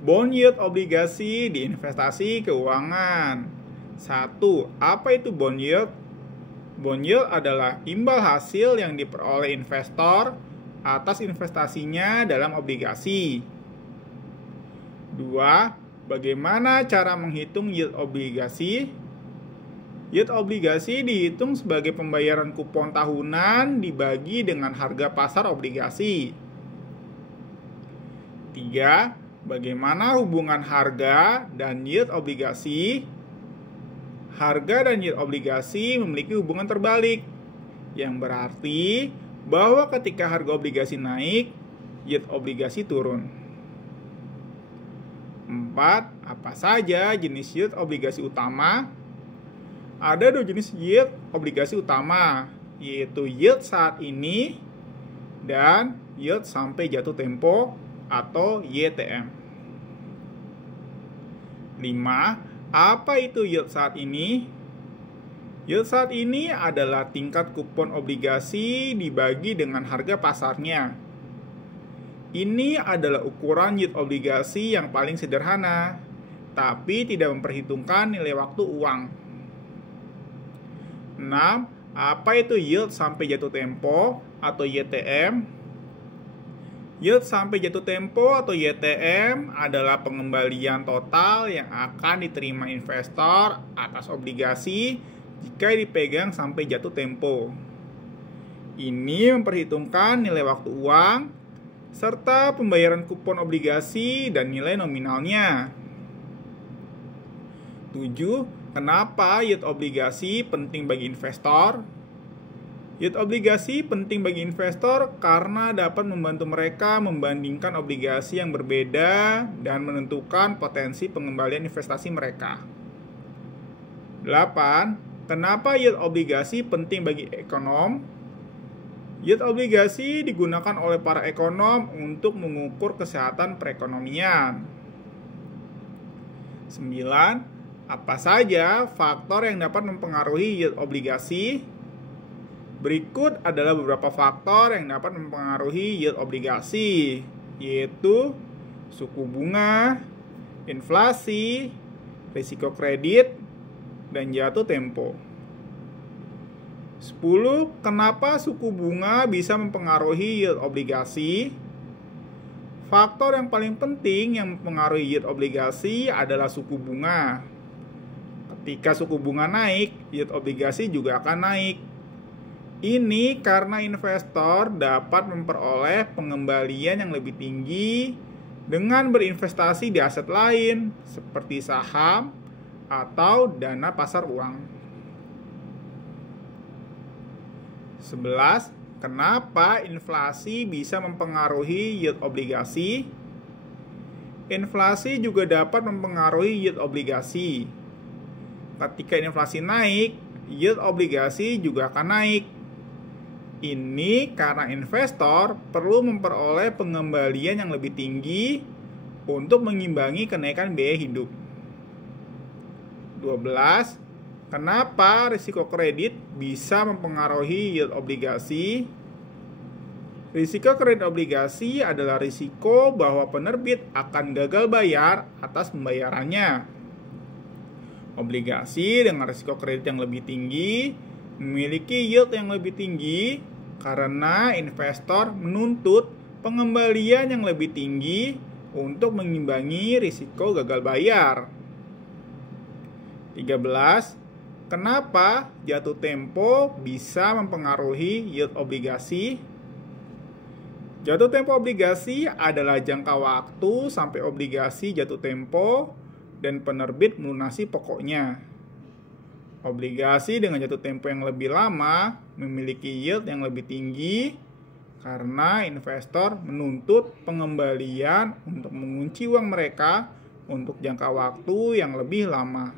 Bond yield obligasi di investasi keuangan. 1. Apa itu bond yield? Bond yield adalah imbal hasil yang diperoleh investor atas investasinya dalam obligasi. 2. Bagaimana cara menghitung yield obligasi? Yield obligasi dihitung sebagai pembayaran kupon tahunan dibagi dengan harga pasar obligasi. 3. Bagaimana hubungan harga dan yield obligasi? Harga dan yield obligasi memiliki hubungan terbalik, yang berarti bahwa ketika harga obligasi naik, yield obligasi turun. 4. Apa saja jenis yield obligasi utama? Ada 2 jenis yield obligasi utama, yaitu yield saat ini dan yield sampai jatuh tempo atau YTM. 5. Apa itu yield saat ini? Yield saat ini adalah tingkat kupon obligasi dibagi dengan harga pasarnya. Ini adalah ukuran yield obligasi yang paling sederhana, tapi tidak memperhitungkan nilai waktu uang. 6. Apa itu yield sampai jatuh tempo atau YTM? Yield sampai jatuh tempo atau YTM adalah pengembalian total yang akan diterima investor atas obligasi jika dipegang sampai jatuh tempo. Ini memperhitungkan nilai waktu uang serta pembayaran kupon obligasi dan nilai nominalnya. 7. Kenapa yield obligasi penting bagi investor? Yield obligasi penting bagi investor karena dapat membantu mereka membandingkan obligasi yang berbeda dan menentukan potensi pengembalian investasi mereka. 8. Kenapa yield obligasi penting bagi ekonom? Yield obligasi digunakan oleh para ekonom untuk mengukur kesehatan perekonomian. 9. Apa saja faktor yang dapat mempengaruhi yield obligasi? Berikut adalah beberapa faktor yang dapat mempengaruhi yield obligasi, yaitu suku bunga, inflasi, risiko kredit, dan jatuh tempo. 10. Kenapa suku bunga bisa mempengaruhi yield obligasi? Faktor yang paling penting yang mempengaruhi yield obligasi adalah suku bunga. Ketika suku bunga naik, yield obligasi juga akan naik. Ini karena investor dapat memperoleh pengembalian yang lebih tinggi dengan berinvestasi di aset lain seperti saham atau dana pasar uang. 11. Kenapa inflasi bisa mempengaruhi yield obligasi? Inflasi juga dapat mempengaruhi yield obligasi. Ketika inflasi naik, yield obligasi juga akan naik. Ini karena investor perlu memperoleh pengembalian yang lebih tinggi untuk mengimbangi kenaikan biaya hidup. 12. Kenapa risiko kredit bisa mempengaruhi yield obligasi? Risiko kredit obligasi adalah risiko bahwa penerbit akan gagal bayar atas pembayarannya. Obligasi dengan risiko kredit yang lebih tinggi memiliki yield yang lebih tinggi karena investor menuntut pengembalian yang lebih tinggi untuk mengimbangi risiko gagal bayar. 13. Kenapa jatuh tempo bisa mempengaruhi yield obligasi? Jatuh tempo obligasi adalah jangka waktu sampai obligasi jatuh tempo dan penerbit melunasi pokoknya. Obligasi dengan jatuh tempo yang lebih lama memiliki yield yang lebih tinggi karena investor menuntut pengembalian untuk mengunci uang mereka untuk jangka waktu yang lebih lama.